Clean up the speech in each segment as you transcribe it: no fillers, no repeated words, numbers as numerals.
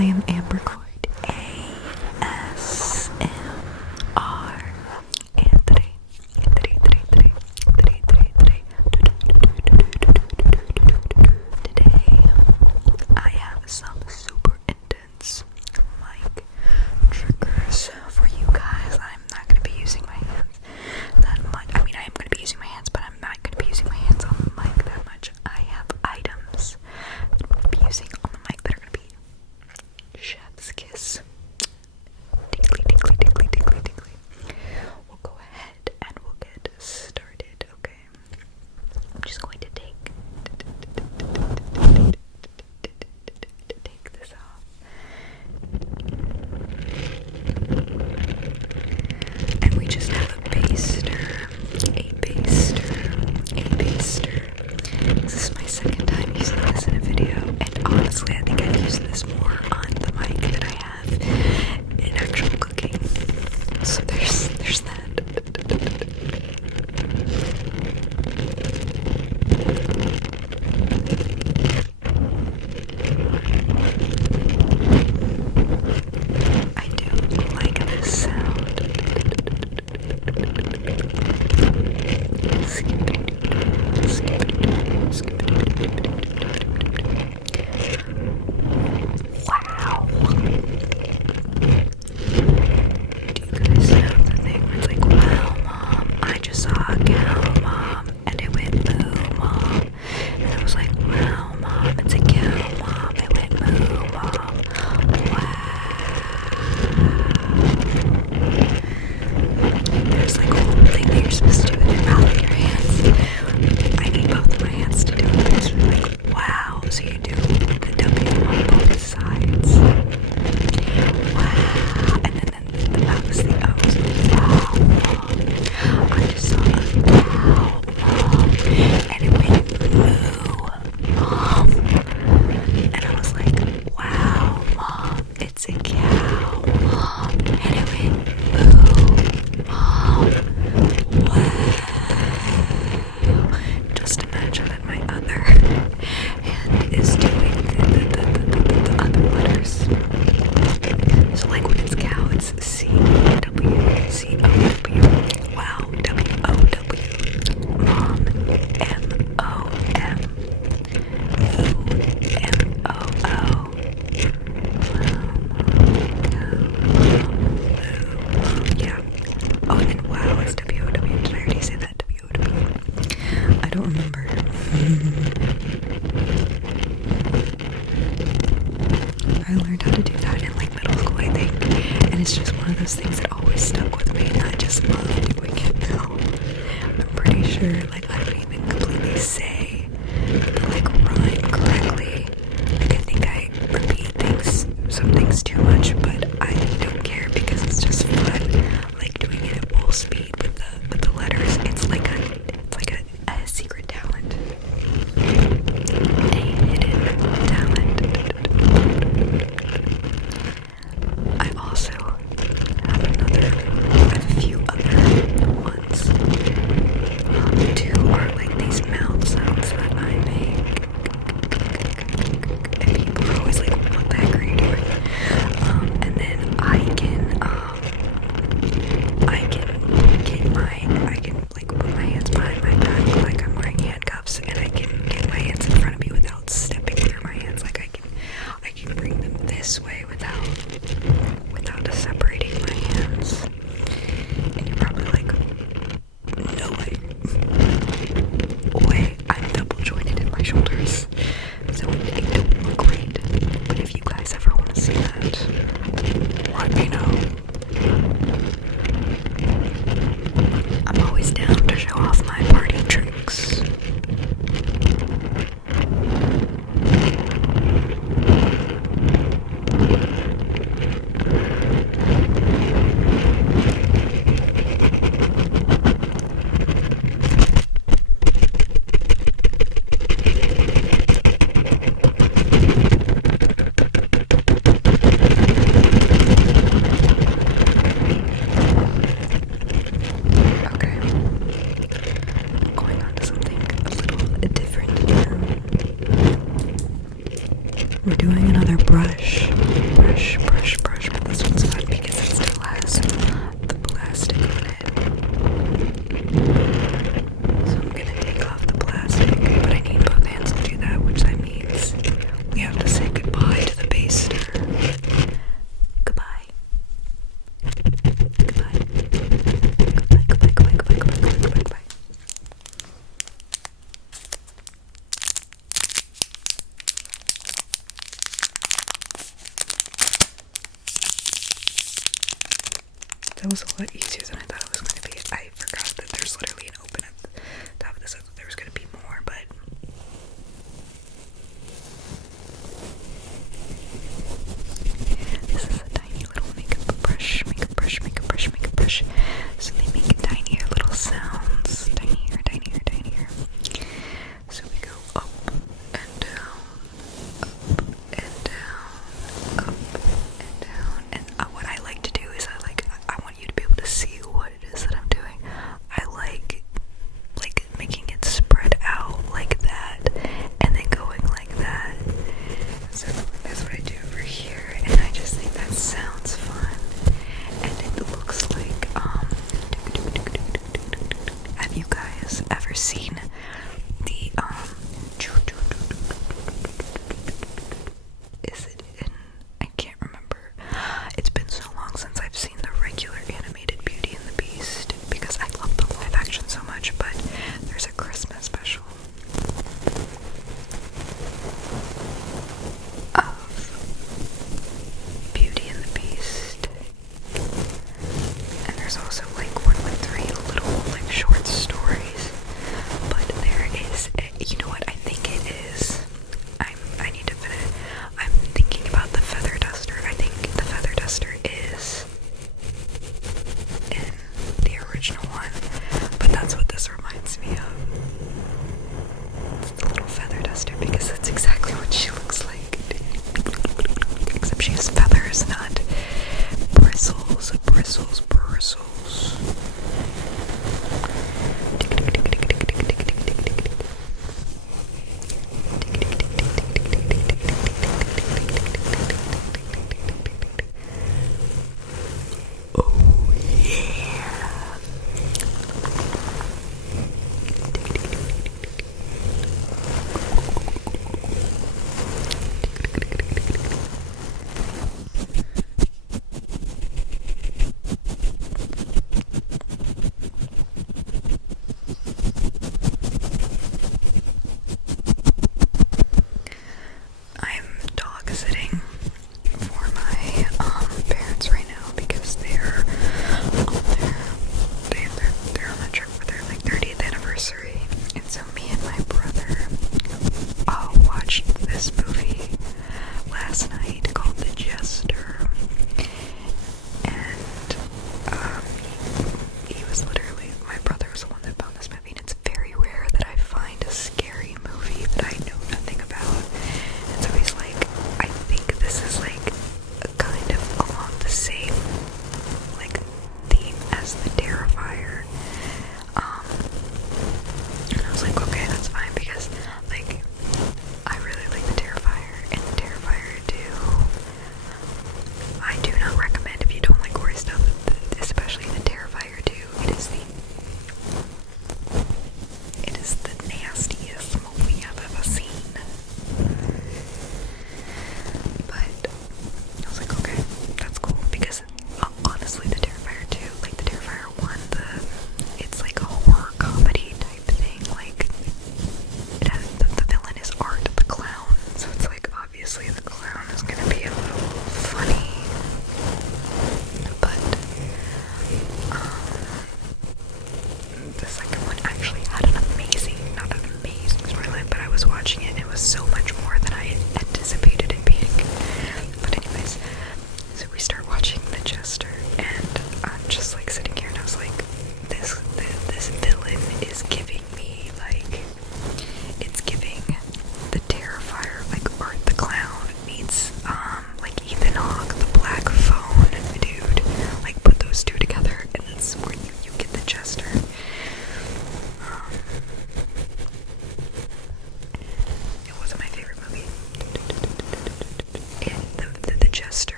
I am Amber Cord ASMR, and today, I have some super intense mic triggers for you guys. I'm not going to be using my hands that much. I mean, I am going to be using my hands, but I'm not going to be using my hands on the mic that much. I have items that I'm going to be using on the mic that are going to be chef's kiss. Tickly, tickly, tickly, tickly, tickly. We'll go ahead and we'll get started, okay? I'm just going to take this off. And we just have a baster. This is my second time using this in a video, and honestly I think I've used this more on the mic than I have in actual cooking. So there's that. I do like this sound. Wow. Do you guys know the thing where it's like, wow, mom, I just saw a cow, mom, and it went moo, mom. And I was like, wow, mom, it's a cow, mom, it went moo, mom. There's like a whole thing that you're supposed to do with your mouth and your hands. I need both of my hands to do it. It's really like, wow. So you do the W on both sides. Wow. And then the mouth is the O. So wow, mom. I just saw a cow, mom. And it went moo, mom. And I was like, wow, mom. It's a cow, mom. And it went moo, mom. Wow. Just imagine that my other hand is doing the other letters. So like when it's cow, it's C-W, C-O-W. Wow, W-O-W. Mom, M-O-M. Moo, M-O-O. Yeah. Oh, and then wow is W-O-W. Did I already say that? W-O-W. I don't remember. I learned how to do that in like middle school, I think. And it's just one of those things that always stuck with me, and I just love doing it now. I'm pretty sure like I don't even completely say like rhyme correctly. Like I think I repeat some things too much, but I don't care because it's just fun. Like doing it at full speed with the letters. It's like a secret talent. A hidden talent. I also have a few other ones. Two are like these mouth sounds that I make. And people are always like, what the heck are you doing? And then I can like put my hands behind my back like I'm wearing handcuffs, and I can get my hands in front of me without stepping through my hands. Like I can bring them this way without separating my hands. And you're probably like, no way. Wait, I'm double jointed in my shoulders, so it don't look great. But if you guys ever want to see that, let me know. I'm always down to show off my party tricks. Okay. That was a lot easier than I thought it was going to be. I forgot that there's literally an open at the top of this. I thought there was going to be more, but this is a tiny little makeup brush, so they make tinier little sounds, tinier. So we go up and down, up and down, up and down. And what I like to do is I want you to be able to see what it is that I'm doing. I like making it spread out like that, and then going like that. So that's what I do over here, and I just think that sounds fun, and it looks like have you guys ever seen the is it in, I can't remember, it's been so long since I've seen the regular animated Beauty and the Beast because I love the live action so much, but there's a Christmas special of Beauty and the Beast, and there's also like one with 3 little like short stories, but there is you know what I think it is, I need to finish. I'm thinking about the feather duster. I think the feather duster is in the original one, but that's what this reminds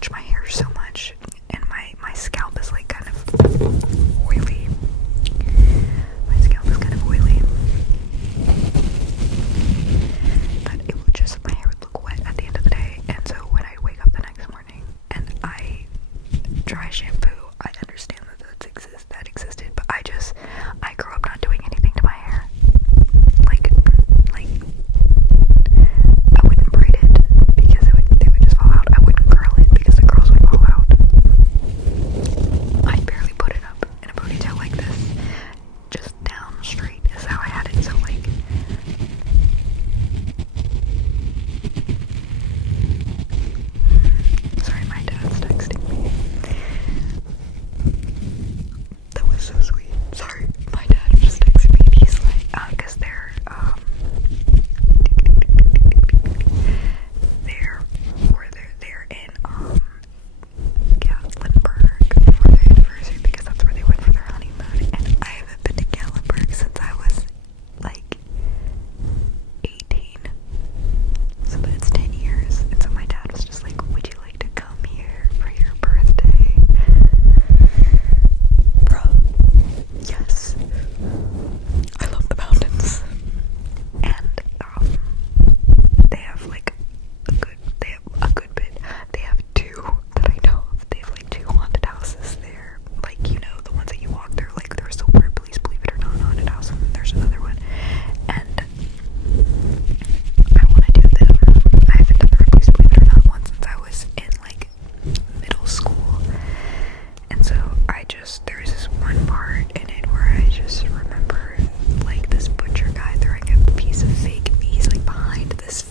touch my hair so much, and my scalp is like kind of oily. My scalp is kind of oily. That it would just, my hair would look wet at the end of the day. And so when I wake up the next morning and I dry shampoo, I understand that existed, but I grew up not doing anything to my hair. Like I wouldn't braid it because they would just fall out. I wouldn't curl it because the curls would fall out. I'd barely put it up in a ponytail like this. Just down straight is how I had it. So like, sorry, my dad's texting me. That was so sweet. Sorry, my dad just texted me. He's like, because they're in Gatlinburg for their anniversary because that's where they went for their honeymoon, and I haven't been to Gatlinburg since I was like 18, so that's 10 years. And so my dad was just like, would you like to come here for your birthday? Bruh, yes, I love the mountains. And they have like a good bit. They have two that I know of. They have like two haunted houses there. Like, you know, the ones that you walk through, like there's the Ripley's Believe It or Not haunted house, and then there's another one. And I want to do them. I haven't done the Ripley's Believe It or Not one since I was in like middle school. And so there's this one part in it where I just remember like this butcher guy throwing a piece of fake meat. He's like behind this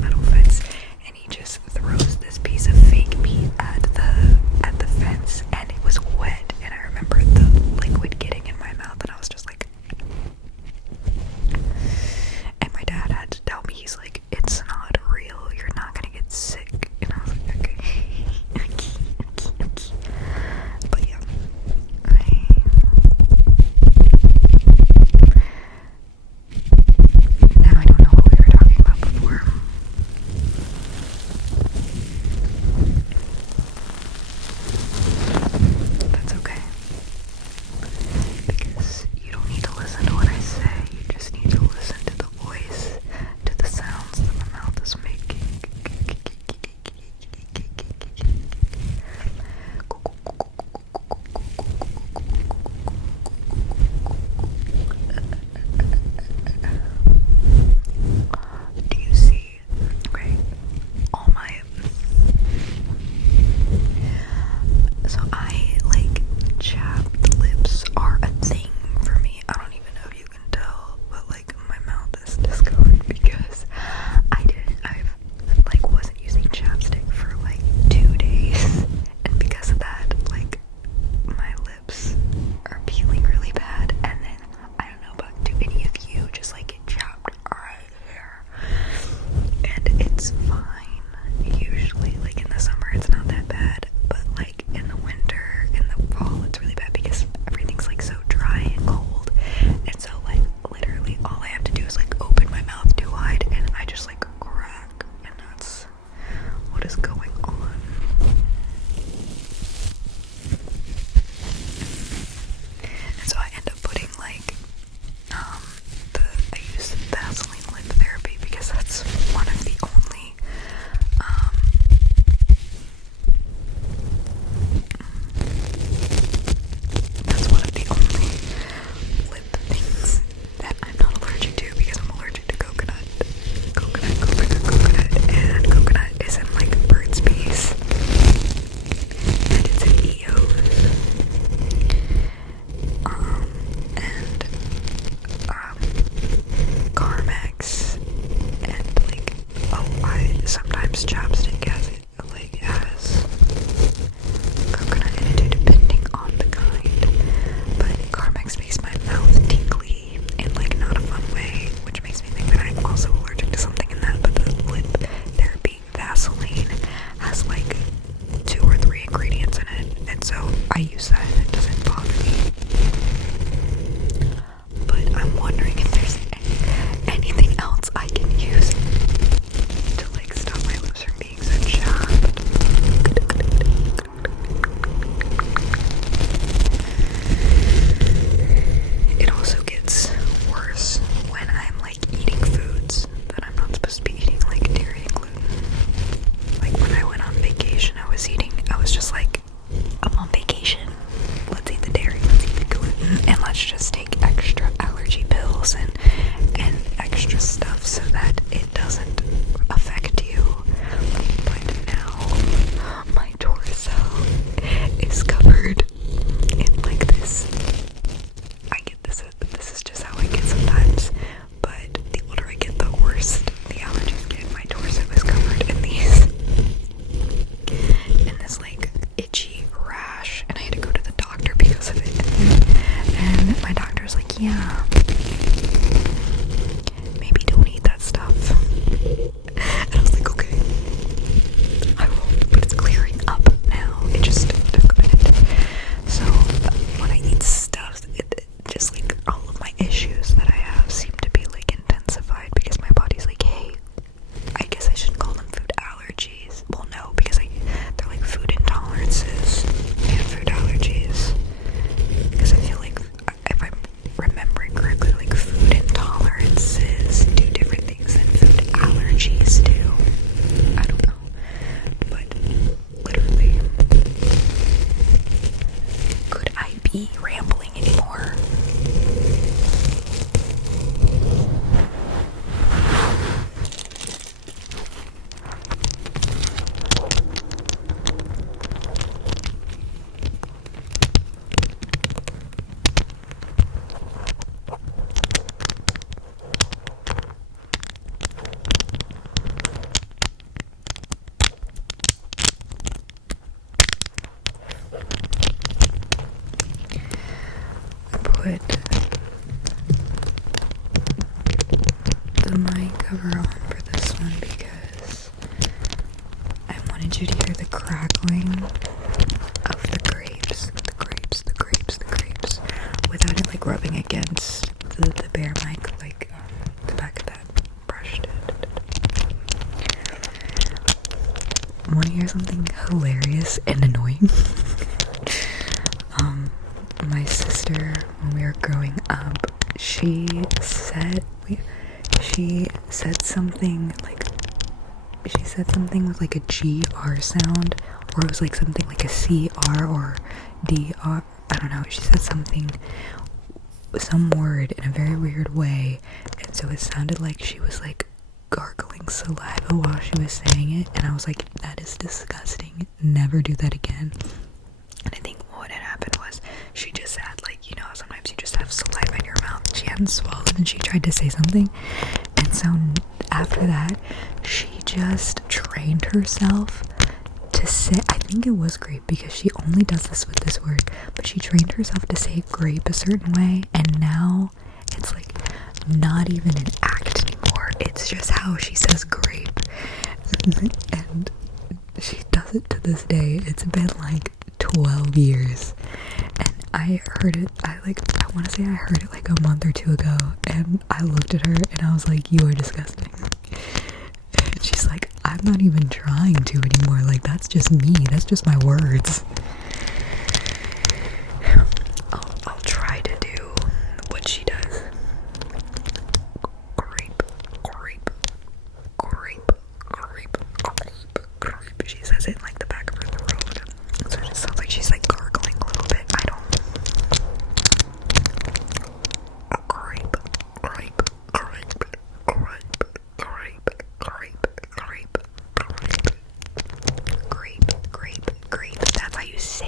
metal fence, and he just throws this piece of fake meat at the fence, and it was wet, and I remember the liquid getting in my mouth, and I was just like, and my dad had to tell me, he's like, it's not real, you're not gonna get sick. And I was like, okay. But yeah, now I don't know what we were talking about before. That's okay, because you don't need to listen to what I say, you just need to listen to the voice, to the sounds that my mouth is making. Do you see? Okay, all my, so I like chapped lips are a thing for me. I don't even know if you can tell, but like my mouth is discolored because I wasn't using chapstick for like 2 days, and because of that, like my lips are peeling really bad. And then I don't know, but do any of you just like get chapped right here? And it's fine usually. Like in the summer it's not that bad, but like in the winter, in the fall, it's really bad because everything's like so dry and cold. And so like literally all I have to do is like open my mouth too wide and I just like crack, and that's what is going on. And so I end up putting like I use Vaseline lip therapy because that's one of the only lip things that I'm not allergic to, because I'm allergic to coconut, and coconut is in like Burt's Bees, and it's in EOS, and Carmex, and like, I sometimes chapstick has coconut in it depending on the kind, but Carmex makes my mouth tingly in like not a fun way, which makes me think that I'm also allergic to something in that. But the lip therapy Vaseline has like 2 or 3 ingredients in it, and so I use that and it doesn't bother me. But I'm wondering if there's anything else I can use to like stop my lips from being so chapped. put the mic cover on for this one because I wanted you to hear the crackling of the grapes, without it like rubbing against the bare mic, like the back of that brush did. Want to hear something hilarious and annoying? My sister, when we were growing up, she said something with like a GR sound, or it was like something like a CR or DR, I don't know. She said something, some word in a very weird way, and so it sounded like she was like gargling saliva while she was saying it, and I was like, that is disgusting, never do that again. And I think what had happened was she just had, like, you know, sometimes you just have saliva in your mouth. She hadn't swallowed and she tried to say something, and so after that she just trained herself to say, I think it was grape, because she only does this with this word, but she trained herself to say grape a certain way, and now it's like not even an act anymore, it's just how she says grape. And she does it to this day. It's been like 12 years, and I heard it, I want to say I heard it like a month or two ago, and I looked at her and I was like, you are disgusting. And she's like, I'm not even trying to anymore, like that's just me, that's just my words. I'll try to do what she does. Grape. She says it in like the back of her throat, so it just sounds like she's like gargling a little bit. I don't. Grape. That's how you say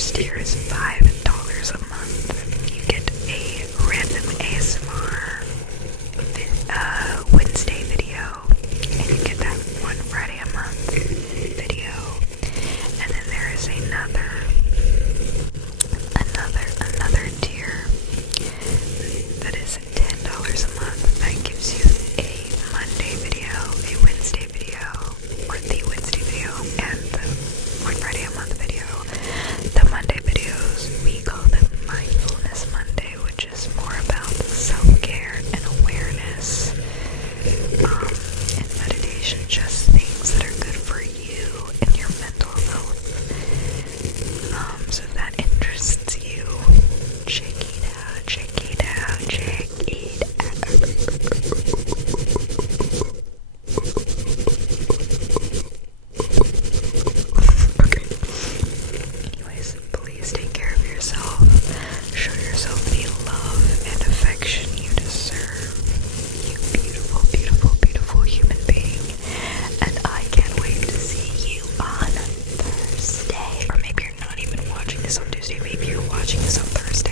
first tier is $5 a month. You get a random ASMR Wednesday video, and you get that one Friday a month video. And then there is another tier that is $10 a month. That gives you a Monday video, a Wednesday video, or the Wednesday video, and the one Friday a month video. The Monday videos, we call them Mindfulness Monday, which is more about self-care and awareness, and meditation, just things that are good for you and your mental health. So if that interests you, check it out, check it out, check it out. Okay. Anyways, please take care of yourself. Show yourself the love and affection you deserve. You beautiful, beautiful, beautiful human being. And I can't wait to see you on Thursday. Or maybe you're not even watching this on Tuesday. Maybe you're watching this on Thursday.